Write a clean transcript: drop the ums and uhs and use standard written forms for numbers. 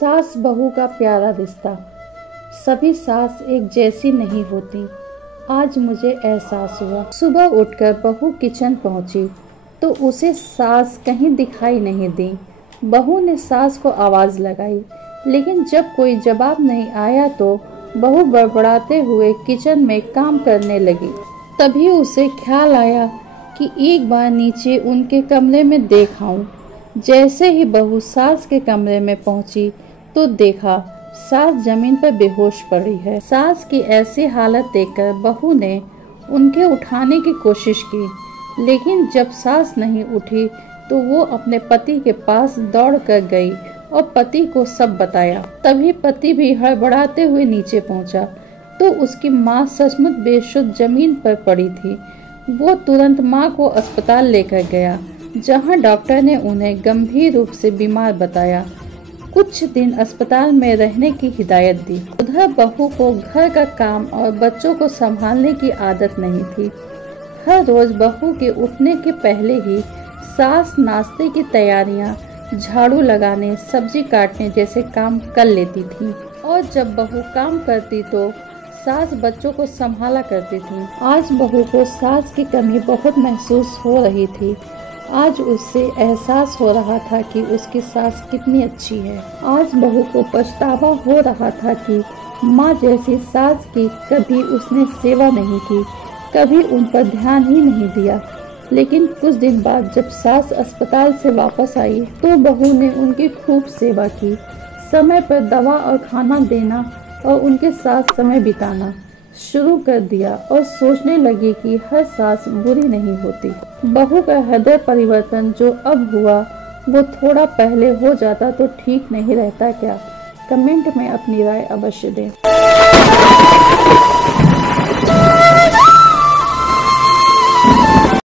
सास बहू का प्यारा रिश्ता। सभी सास एक जैसी नहीं होती। आज मुझे एहसास हुआ। सुबह उठकर बहू किचन पहुंची तो उसे सास कहीं दिखाई नहीं दी। बहू ने सास को आवाज़ लगाई, लेकिन जब कोई जवाब नहीं आया तो बहू बड़बड़ाते हुए किचन में काम करने लगी। तभी उसे ख्याल आया कि एक बार नीचे उनके कमरे में देख आऊं। जैसे ही बहू सास के कमरे में पहुंची तो देखा सास जमीन पर बेहोश पड़ी है। सास की ऐसी हालत देखकर बहू ने उनके उठाने की कोशिश की, लेकिन जब सास नहीं उठी तो वो अपने पति के पास दौड़ कर गई और पति को सब बताया। तभी पति भी हड़बड़ाते हुए नीचे पहुंचा तो उसकी माँ सचमुच बेशुद्ध जमीन पर पड़ी थी। वो तुरंत माँ को अस्पताल लेकर गया, जहां डॉक्टर ने उन्हें गंभीर रूप से बीमार बताया। कुछ दिन अस्पताल में रहने की हिदायत दी। उधर बहू को घर का काम और बच्चों को संभालने की आदत नहीं थी। हर रोज बहू के उठने के पहले ही सास नाश्ते की तैयारियां, झाड़ू लगाने, सब्जी काटने जैसे काम कर लेती थी, और जब बहू काम करती तो सास बच्चों को संभाला करती थी। आज बहू को सास की कमी बहुत महसूस हो रही थी। आज उससे एहसास हो रहा था कि उसकी सास कितनी अच्छी है। आज बहू को पछतावा हो रहा था कि माँ जैसी सास की कभी उसने सेवा नहीं की, कभी उन पर ध्यान ही नहीं दिया। लेकिन कुछ दिन बाद जब सास अस्पताल से वापस आई तो बहू ने उनकी खूब सेवा की। समय पर दवा और खाना देना और उनके साथ समय बिताना शुरू कर दिया और सोचने लगी कि हर सास बुरी नहीं होती। बहू का हृदय परिवर्तन जो अब हुआ वो थोड़ा पहले हो जाता तो ठीक नहीं रहता क्या? कमेंट में अपनी राय अवश्य दें।